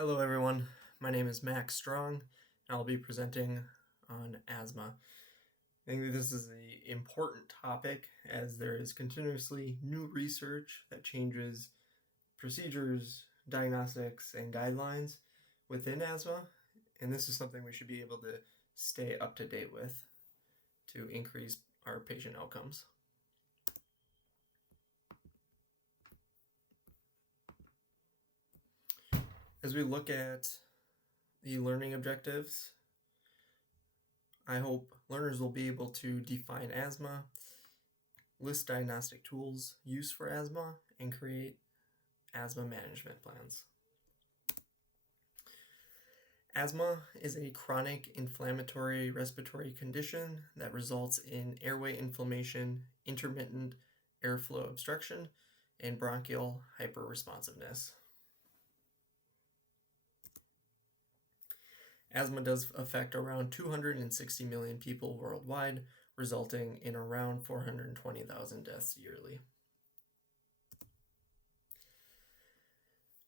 Hello everyone, my name is Max Strong, and I'll be presenting on asthma. I think this is an important topic as there is continuously new research that changes procedures, diagnostics, and guidelines within asthma, and this is something we should be able to stay up to date with to increase our patient outcomes. As we look at the learning objectives, I hope learners will be able to define asthma, list diagnostic tools used for asthma, and create asthma management plans. Asthma is a chronic inflammatory respiratory condition that results in airway inflammation, intermittent airflow obstruction, and bronchial hyperresponsiveness. Asthma does affect around 260 million people worldwide, resulting in around 420,000 deaths yearly.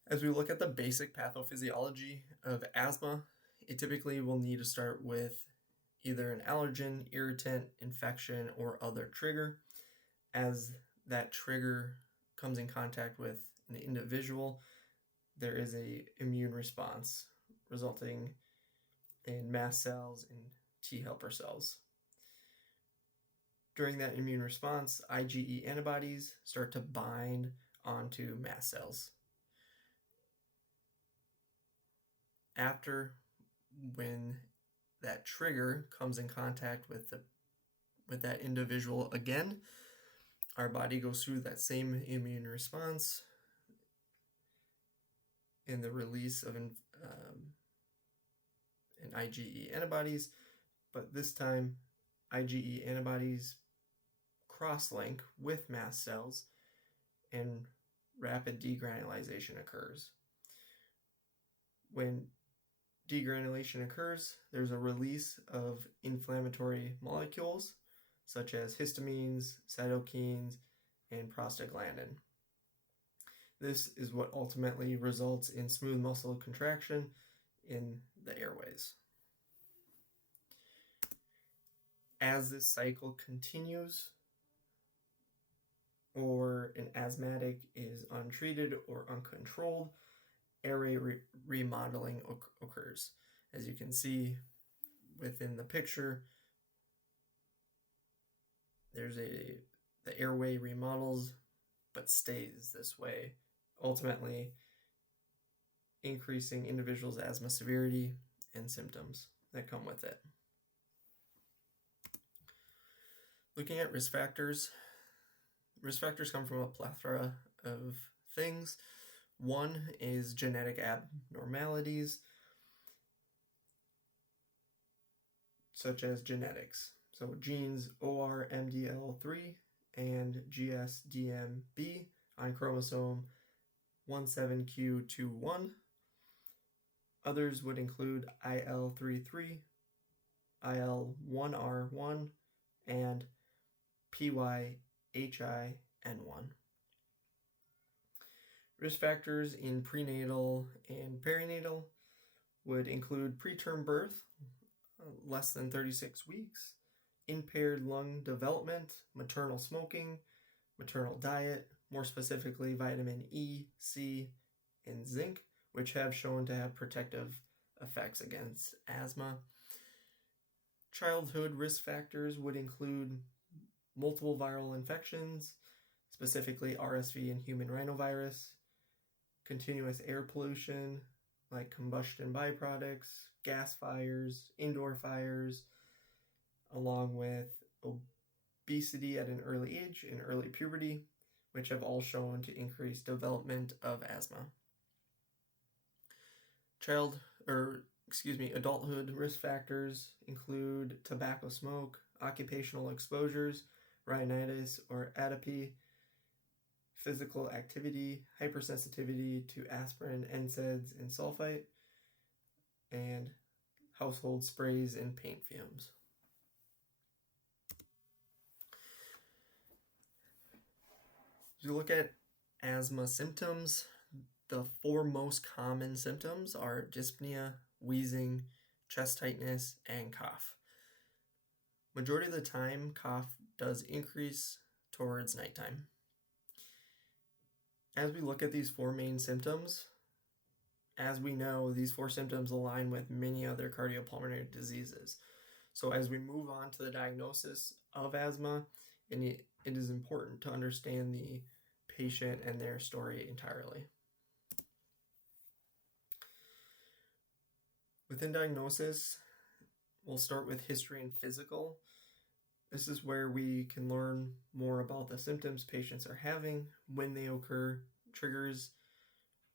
As we look at the basic pathophysiology of asthma, it typically will need to start with either an allergen, irritant, infection, or other trigger. As that trigger comes in contact with an individual, there is an immune response resulting in mast cells and T helper cells. During that immune response, IgE antibodies start to bind onto mast cells. After, when that trigger comes in contact with that individual again, our body goes through that same immune response in the release of an IgE antibodies, but this time IgE antibodies cross-link with mast cells and rapid degranulation occurs. When degranulation occurs, there's a release of inflammatory molecules such as histamines, cytokines, and prostaglandin. This is what ultimately results in smooth muscle contraction in the airways. As this cycle continues, or an asthmatic is untreated or uncontrolled, airway remodeling occurs. As you can see within the picture, the airway remodels but stays this way, ultimately increasing individuals' asthma severity and symptoms that come with it. Looking at risk factors come from a plethora of things. One is genetic abnormalities, such as genetics. So genes ORMDL3 and GSDMB on chromosome 17q21. Others would include IL33, IL1R1, and PYHIN1. Risk factors in prenatal and perinatal would include preterm birth, less than 36 weeks, impaired lung development, maternal smoking, maternal diet, more specifically vitamin E, C, and zinc, which have shown to have protective effects against asthma. Childhood risk factors would include multiple viral infections, specifically RSV and human rhinovirus, continuous air pollution like combustion byproducts, gas fires, indoor fires, along with obesity at an early age and early puberty, which have all shown to increase development of asthma. Adulthood risk factors include tobacco smoke, occupational exposures, rhinitis or atopy, physical activity, hypersensitivity to aspirin, NSAIDs, and sulfite, and household sprays and paint fumes. If you look at asthma symptoms, The four most common symptoms are dyspnea, wheezing, chest tightness, and cough. Majority of the time, cough does increase towards nighttime. As we look at these four main symptoms, as we know, these four symptoms align with many other cardiopulmonary diseases. So as we move on to the diagnosis of asthma, it is important to understand the patient and their story entirely. Within diagnosis, we'll start with history and physical. This is where we can learn more about the symptoms patients are having, when they occur, triggers,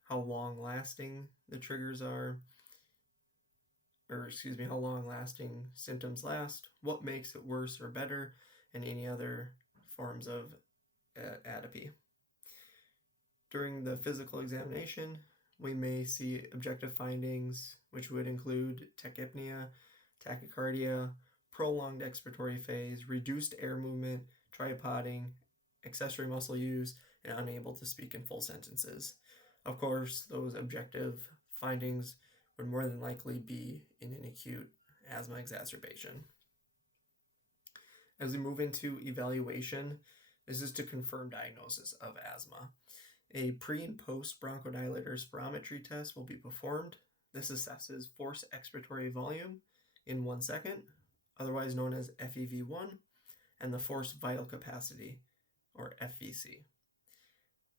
how long lasting the triggers are, how long lasting symptoms last, what makes it worse or better, and any other forms of atopy. During the physical examination, we may see objective findings, which would include tachypnea, tachycardia, prolonged expiratory phase, reduced air movement, tripoding, accessory muscle use, and unable to speak in full sentences. Of course, those objective findings would more than likely be in an acute asthma exacerbation. As we move into evaluation, this is to confirm diagnosis of asthma. A pre and post bronchodilator spirometry test will be performed. This assesses forced expiratory volume in 1 second, otherwise known as FEV1, and the forced vital capacity, or FVC.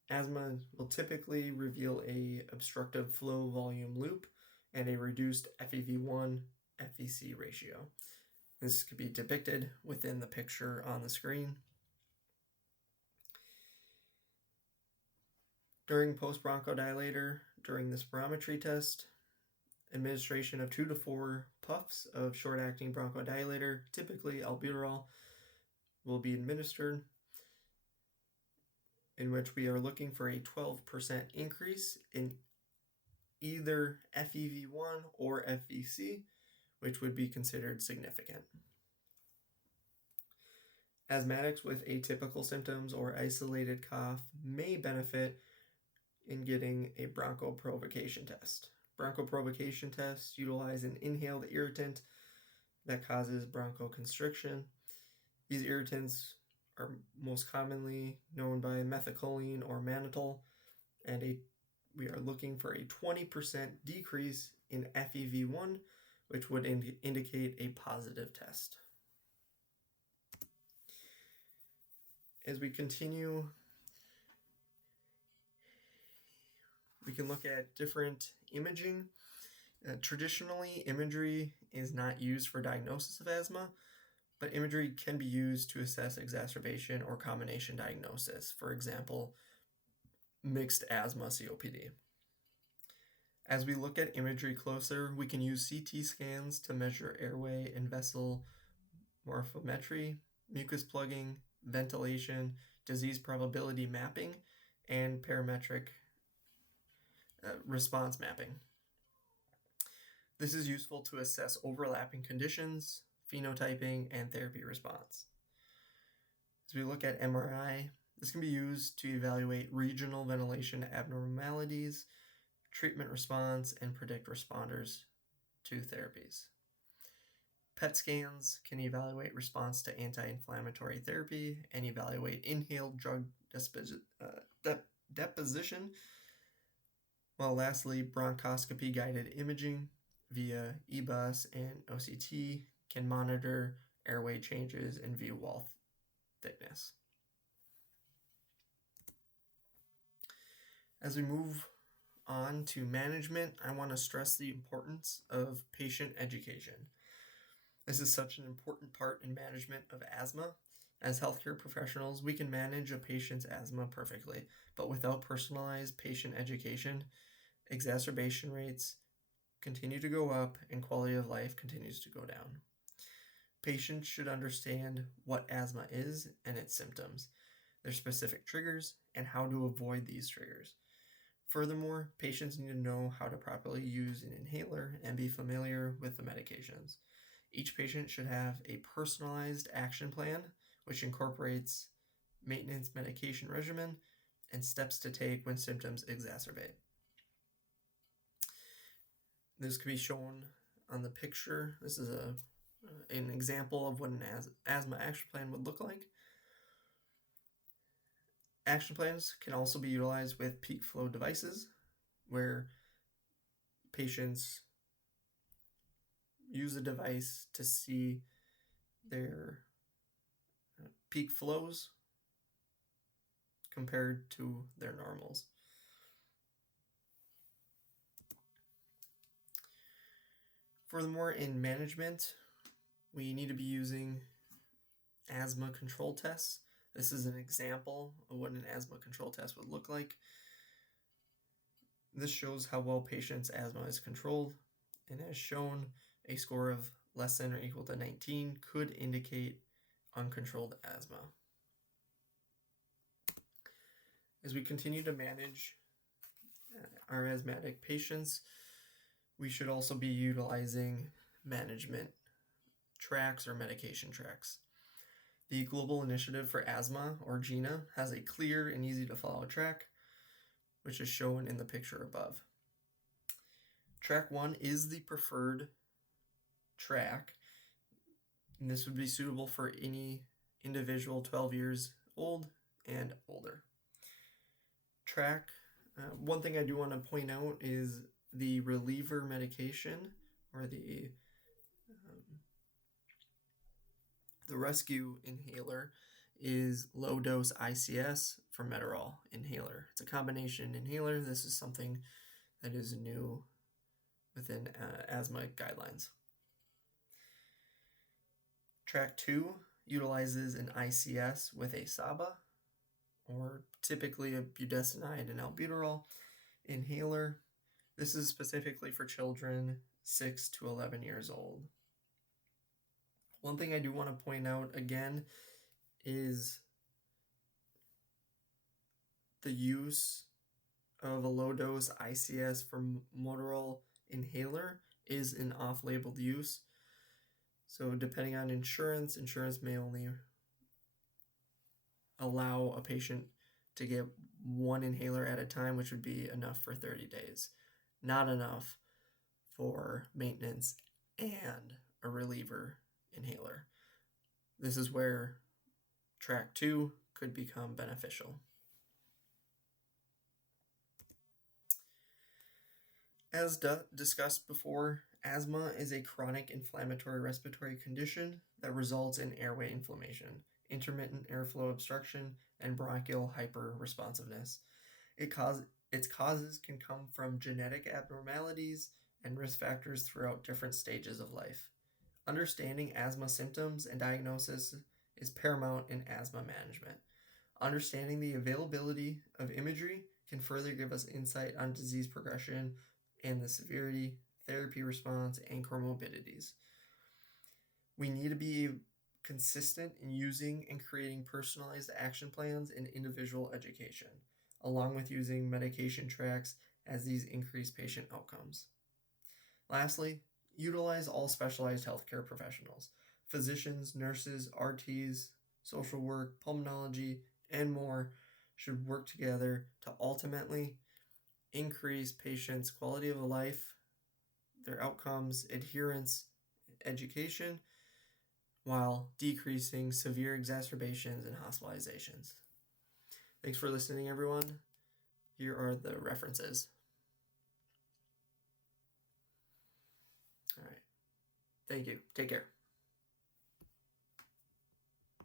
Asthma will typically reveal a obstructive flow volume loop and a reduced FEV1 FVC ratio. This could be depicted within the picture on the screen. During post-bronchodilator, during the spirometry test, administration of 2 to 4 puffs of short-acting bronchodilator, typically albuterol, will be administered, in which we are looking for a 12% increase in either FEV1 or FVC, which would be considered significant. Asthmatics with atypical symptoms or isolated cough may benefit in getting a bronchoprovocation test. Bronchoprovocation tests utilize an inhaled irritant that causes bronchoconstriction. These irritants are most commonly known by methacholine or mannitol, and we are looking for a 20% decrease in FEV1, which would indicate a positive test. As we continue, we can look at different imaging. Traditionally, imagery is not used for diagnosis of asthma, but imagery can be used to assess exacerbation or combination diagnosis. For example, mixed asthma COPD. As we look at imagery closer, we can use CT scans to measure airway and vessel morphometry, mucus plugging, ventilation, disease probability mapping, and parametric response mapping. This is useful to assess overlapping conditions, phenotyping, and therapy response. As we look at MRI, this can be used to evaluate regional ventilation abnormalities, treatment response, and predict responders to therapies. PET scans can evaluate response to anti-inflammatory therapy and evaluate inhaled drug deposition. While lastly, bronchoscopy-guided imaging via EBUS and OCT can monitor airway changes and view wall thickness. As we move on to management, I want to stress the importance of patient education. This is such an important part in management of asthma. As healthcare professionals, we can manage a patient's asthma perfectly, but without personalized patient education, exacerbation rates continue to go up and quality of life continues to go down. Patients should understand what asthma is and its symptoms, their specific triggers, and how to avoid these triggers. Furthermore, patients need to know how to properly use an inhaler and be familiar with the medications. Each patient should have a personalized action plan, which incorporates maintenance medication regimen and steps to take when symptoms exacerbate. This could be shown on the picture. This is an example of what an asthma action plan would look like. Action plans can also be utilized with peak flow devices, where patients use a device to see their peak flows compared to their normals. Furthermore, in management, we need to be using asthma control tests. This is an example of what an asthma control test would look like. This shows how well patients' asthma is controlled, and as shown, a score of less than or equal to 19 could indicate uncontrolled asthma. As we continue to manage our asthmatic patients, we should also be utilizing management tracks or medication tracks. The Global Initiative for Asthma, or GINA, has a clear and easy to follow track, which is shown in the picture above. Track 1 is the preferred track, and this would be suitable for any individual 12 years old and older. One thing I do want to point out is the reliever medication, or the rescue inhaler, is low-dose ICS formoterol inhaler. It's a combination inhaler. This is something that is new within asthma guidelines. Track 2 utilizes an ICS with a SABA, or typically a budesonide and albuterol inhaler. This is specifically for children 6 to 11 years old. One thing I do want to point out again is the use of a low-dose ICS formoterol inhaler is an off-label use. So depending on insurance may only allow a patient to get one inhaler at a time, which would be enough for 30 days. Not enough for maintenance and a reliever inhaler. This is where track 2 could become beneficial. As discussed before, asthma is a chronic inflammatory respiratory condition that results in airway inflammation, intermittent airflow obstruction, and bronchial hyperresponsiveness. Its causes can come from genetic abnormalities and risk factors throughout different stages of life. Understanding asthma symptoms and diagnosis is paramount in asthma management. Understanding the availability of imagery can further give us insight on disease progression and the severity, therapy response, and comorbidities. We need to be consistent in using and creating personalized action plans and individual education, along with using medication tracks, as these increase patient outcomes. Lastly, utilize all specialized healthcare professionals. Physicians, nurses, RTs, social work, pulmonology, and more should work together to ultimately increase patients' quality of life, their outcomes, adherence, education, while decreasing severe exacerbations and hospitalizations. Thanks for listening, everyone. Here are the references. All right. Thank you. Take care.